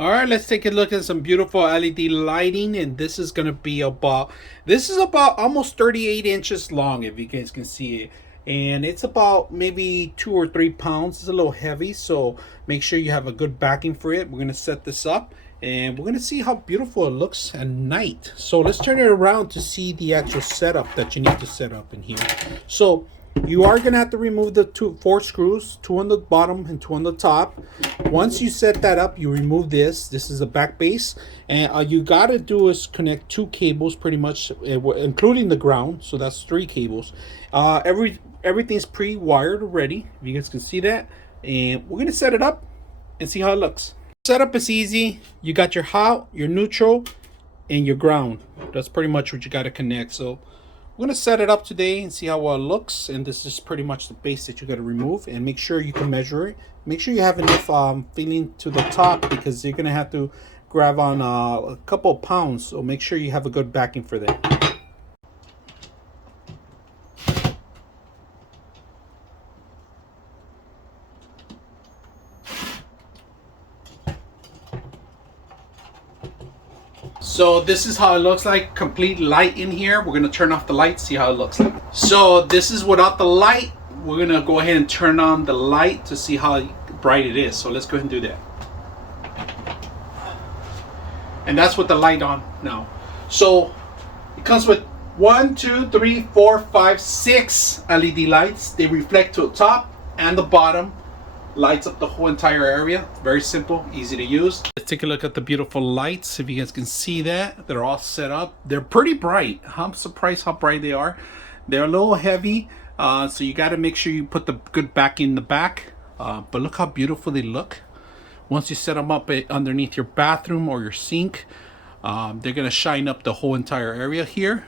All right, let's take a look at some beautiful LED lighting, and this is going to be about almost 38 inches long, if you guys can see it, and it's about maybe 2 or 3 pounds. It's a little heavy, so make sure you have a good backing for it. We're going to set this up, and we're going to see how beautiful it looks at night. So let's turn it around to see the actual setup that you need to set up in here. So you are going to have to remove the four screws, two on the bottom and two on the top. Once you set that up, you remove this is a back base, and all you got to do is connect two cables pretty much, including the ground, so that's 3 cables. Everything's pre-wired already, if you guys can see that, and we're going to set it up and see how it looks. Setup is easy. You got your hot, your neutral, and your ground. That's pretty much what you got to connect. So we're going to set it up today and see how well it looks. And this is pretty much the base that you got to remove. And make sure you can measure it. Make sure you have enough filling to the top, because you're going to have to grab on a couple of pounds. So make sure you have a good backing for that. So this is how it looks like, complete light in here. We're gonna turn off the light, see how it looks like. So this is without the light. We're gonna go ahead and turn on the light to see how bright it is. So let's go ahead and do that. And that's with the light on now. So it comes with 1, 2, 3, 4, 5, 6 LED lights. They reflect to the top and the bottom. Lights up the whole entire area. Very simple, easy to use. Let's take a look at the beautiful lights. If you guys can see that, they're all set up. They're pretty bright. I'm surprised how bright they are. They're a little heavy, so you got to make sure you put the good back in the back. But look how beautiful they look. Once you set them up underneath your bathroom or your sink, they're gonna shine up the whole entire area here.